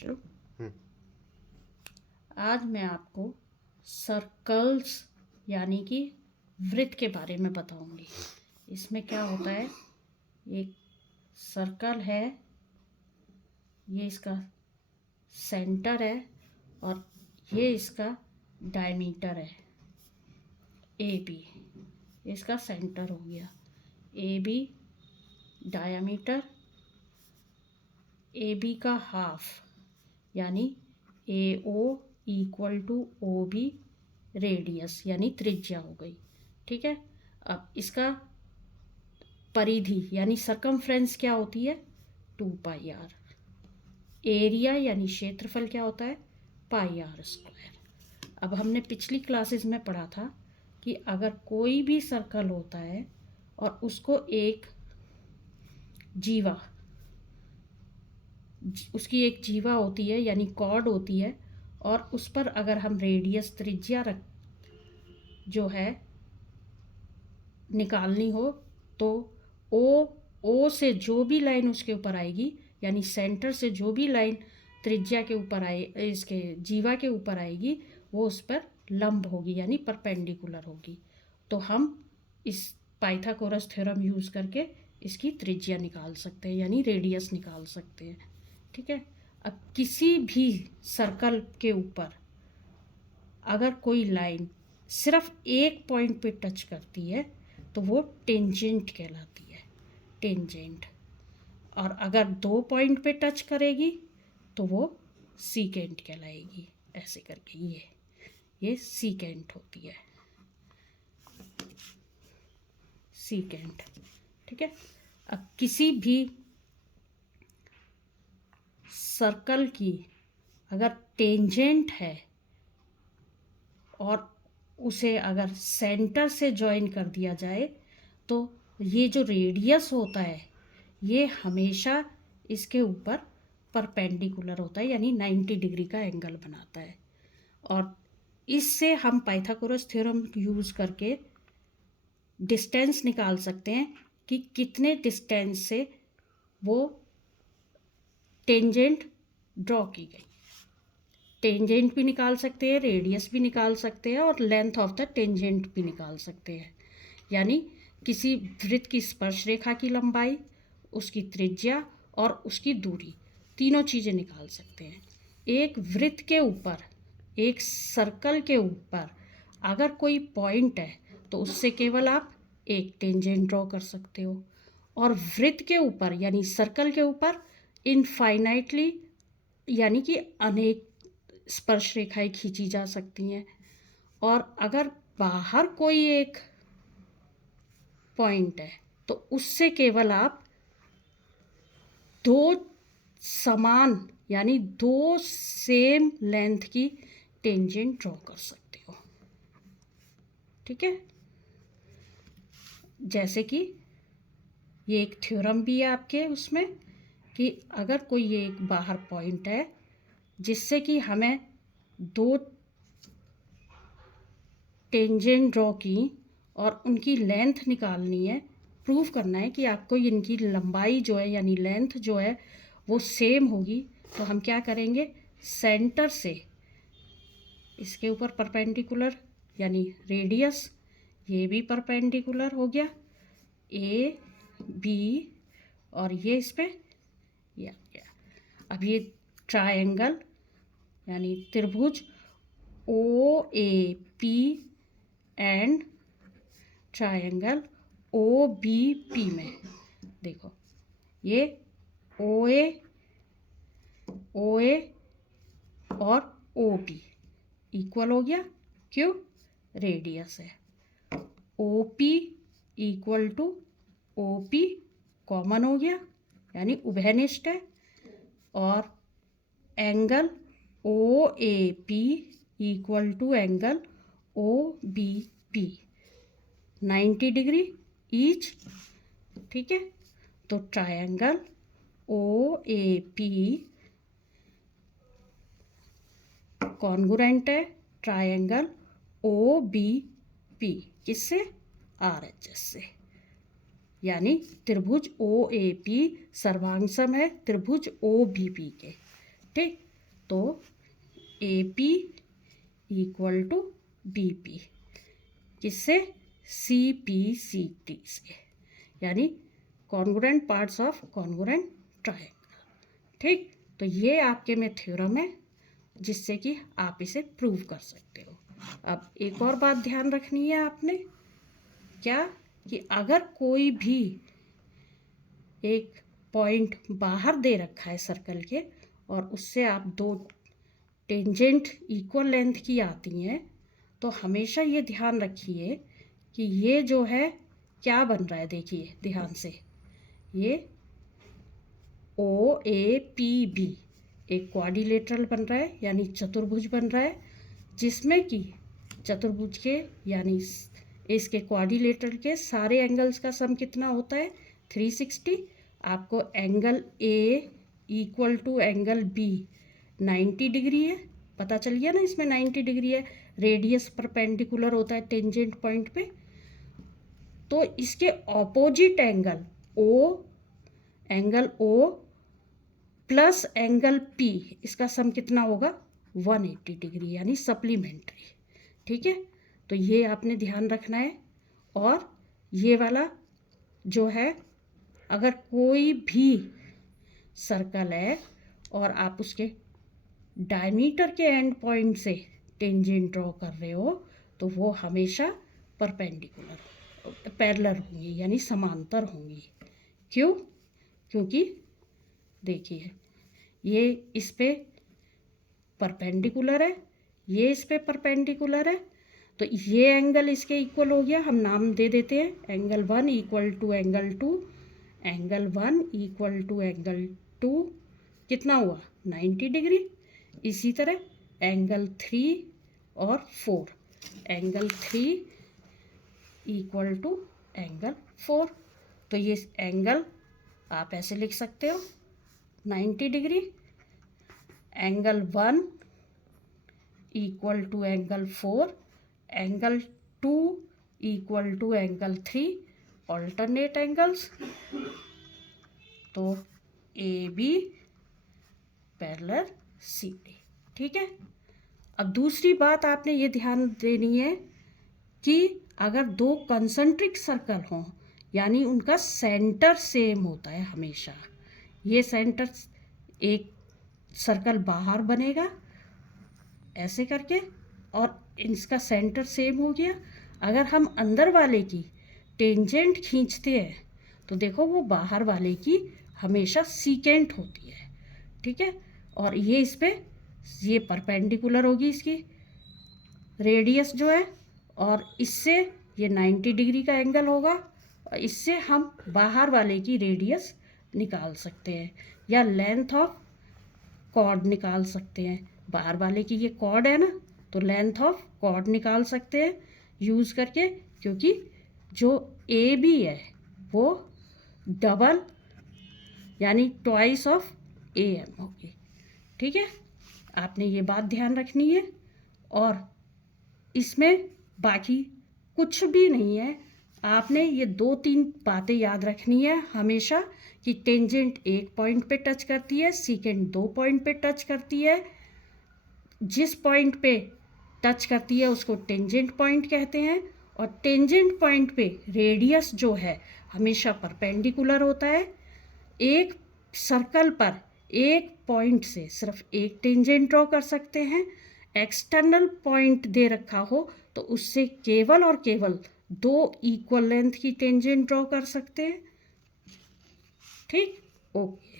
शुरू। आज मैं आपको सर्कल्स यानी कि वृत्त के बारे में बताऊंगी। इसमें क्या होता है, एक सर्कल है, ये इसका सेंटर है और ये इसका डायमीटर है। ए बी इसका सेंटर हो गया, A B diameter, A B का हाफ यानी A O equal to O B radius यानी त्रिज्या हो गई। ठीक है, अब इसका परिधि यानी सरकमफ्रेंस क्या होती है, 2 पाई आर। एरिया यानी क्षेत्रफल क्या होता है, पाई आर स्क्वायर। अब हमने पिछली क्लासेस में पढ़ा था कि अगर कोई भी सर्कल होता है और उसको एक जीवा, उसकी एक जीवा होती है यानी कॉर्ड होती है, और उस पर अगर हम रेडियस त्रिज्या रख जो है निकालनी हो तो ओ से जो भी लाइन उसके ऊपर आएगी यानी सेंटर से जो भी लाइन त्रिज्या के ऊपर आए, इसके जीवा के ऊपर आएगी, वो उस पर लंब होगी यानी परपेंडिकुलर होगी। तो हम इस पाइथागोरस थ्योरम यूज़ करके इसकी त्रिज्या निकाल सकते हैं यानी रेडियस निकाल सकते हैं। ठीक है, अब किसी भी सर्कल के ऊपर अगर कोई लाइन सिर्फ एक पॉइंट पे टच करती है तो वो टेंजेंट कहलाती है, टेंजेंट। और अगर 2 पॉइंट पे टच करेगी तो वो सीकेंट कहलाएगी। ऐसे करके ये सीकेंट होती है, सीकेंट। ठीक है, अब किसी भी सर्कल की अगर टेंजेंट है और उसे अगर सेंटर से ज्वाइन कर दिया जाए तो ये जो रेडियस होता है ये हमेशा इसके ऊपर परपेंडिकुलर होता है यानी 90 डिग्री का एंगल बनाता है। और इससे हम पाइथागोरस थ्योरम यूज़ करके डिस्टेंस निकाल सकते हैं कि कितने डिस्टेंस से वो टेंजेंट ड्रॉ की गई। टेंजेंट भी निकाल सकते हैं, रेडियस भी निकाल सकते हैं और लेंथ ऑफ द टेंजेंट भी निकाल सकते हैं। यानी किसी वृत्त की स्पर्श रेखा की लंबाई, उसकी त्रिज्या और उसकी दूरी, तीनों चीज़ें निकाल सकते हैं। एक वृत्त के ऊपर, एक सर्कल के ऊपर अगर कोई पॉइंट है तो उससे केवल आप एक टेंजेंट ड्रॉ कर सकते हो। और वृत्त के ऊपर यानी सर्कल के ऊपर इनफाइनाइटली यानी कि अनेक स्पर्श रेखाएं खींची जा सकती हैं। और अगर बाहर कोई एक पॉइंट है तो उससे केवल आप दो समान यानी दो सेम लेंथ की टेंजेंट ड्रॉ कर सकते हो। ठीक है, जैसे कि ये एक थ्योरम भी है आपके उसमें कि अगर कोई ये एक बाहर पॉइंट है जिससे कि हमें दो टेंजेंट ड्रॉ की और उनकी लेंथ निकालनी है, प्रूव करना है कि आपको इनकी लंबाई जो है यानी लेंथ जो है वो सेम होगी, तो हम क्या करेंगे, सेंटर से इसके ऊपर परपेंडिकुलर यानी रेडियस, ये भी परपेंडिकुलर हो गया, ए बी और ये इस पर या। अब ये ट्रायंगल यानी त्रिभुज O A P and triangle O B P में देखो, ये ओ ए और ओ बी इक्वल हो गया, क्यों, रेडियस है। O P equal to O P common हो गया यानी उभयनिष्ठ है। और angle O A P equal to angle O B P 90 degree each. ठीक है, तो triangle O A P congruent है ट्रायंगल ओ बी पी किससे, आर एच एस से। यानी त्रिभुज ओ ए पी सर्वांग सम है त्रिभुज ओ बी पी के। ठीक, तो AP इक्वल टू BP, किससे? CPCT से, यानी congruent parts of congruent triangle. ठीक, तो ये आपके में थ्योरम है जिससे कि आप इसे प्रूव कर सकते हो। अब एक और बात ध्यान रखनी है आपने, क्या कि अगर कोई भी एक पॉइंट बाहर दे रखा है सर्कल के और उससे आप दो टेंजेंट इक्वल लेंथ की आती हैं, तो हमेशा ये ध्यान रखिए कि ये जो है क्या बन रहा है, देखिए ध्यान से, ये OAPB एक क्वाड्रिलेटरल बन रहा है, यानी चतुर्भुज बन रहा है, जिसमें कि चतुर्भुज के यानी इसके क्वाड्रिलेटरल के सारे एंगल्स का सम कितना होता है? 360। आपको angle A equal to angle B 90 degree है, पता चल गया ना, इसमें 90 डिग्री है, रेडियस परपेंडिकुलर होता है टेंजेंट पॉइंट पे। तो इसके opposite angle O plus angle P, इसका सम कितना होगा? 180 डिग्री, यानी सप्लीमेंट्री। ठीक है, तो ये आपने ध्यान रखना है। और ये वाला जो है, अगर कोई भी सर्कल है और आप उसके डायमीटर के एंड पॉइंट से टेंजेंट ड्रॉ कर रहे हो, तो वो हमेशा पैरेलल होंगी, यानी समांतर होंगी। क्यों? क्योंकि देखिए, ये इस पे परपेंडिकुलर है, ये इस पे परपेंडिकुलर है, तो ये एंगल इसके इक्वल हो गया। हम नाम दे देते हैं, angle 1 equal to angle 2, angle 1 equal to angle 2 कितना हुआ? 90 डिग्री। इसी तरह एंगल 3 और 4, एंगल 3 इक्वल टू एंगल 4, तो ये एंगल आप ऐसे लिख सकते हो 90 degree. Angle 1 equal to angle 4, angle 2 equal to angle 3, alternate angles, तो AB पैरेलल CD। ठीक है, अब दूसरी बात आपने ये ध्यान देनी है कि अगर दो कंसंट्रिक सर्कल हों, यानी उनका सेंटर सेम होता है हमेशा, ये सेंटर एक सर्कल बाहर बनेगा ऐसे करके और इसका सेंटर सेम हो गया। अगर हम अंदर वाले की टेंजेंट खींचते हैं तो देखो वो बाहर वाले की हमेशा सीकेंट होती है। ठीक है, और ये इस पे ये परपेंडिकुलर होगी इसकी रेडियस जो है, और इससे ये 90 डिग्री का एंगल होगा, और इससे हम बाहर वाले की रेडियस निकाल सकते हैं या लेंथ ऑफ कॉर्ड निकाल सकते हैं। बाहर वाले की ये कॉर्ड है ना, तो लेंथ ऑफ कॉर्ड निकाल सकते हैं यूज़ करके, क्योंकि जो AB है वो डबल यानी ट्वाइस ऑफ AM होगी। ठीक है, आपने ये बात ध्यान रखनी है। और इसमें बाकी कुछ भी नहीं है, आपने ये 2-3 बातें याद रखनी है हमेशा कि टेंजेंट एक पॉइंट पे टच करती है, सीकेंट 2 पॉइंट पे टच करती है। जिस पॉइंट पे टच करती है उसको टेंजेंट पॉइंट कहते हैं, और टेंजेंट पॉइंट पे रेडियस जो है हमेशा परपेंडिकुलर होता है। एक सर्कल पर एक पॉइंट से सिर्फ एक टेंजेंट ड्रॉ कर सकते हैं। एक्सटर्नल पॉइंट दे रखा हो तो उससे केवल और केवल 2 इक्वल लेंथ की टेंजेंट ड्रॉ कर सकते हैं। ठीक, ओके।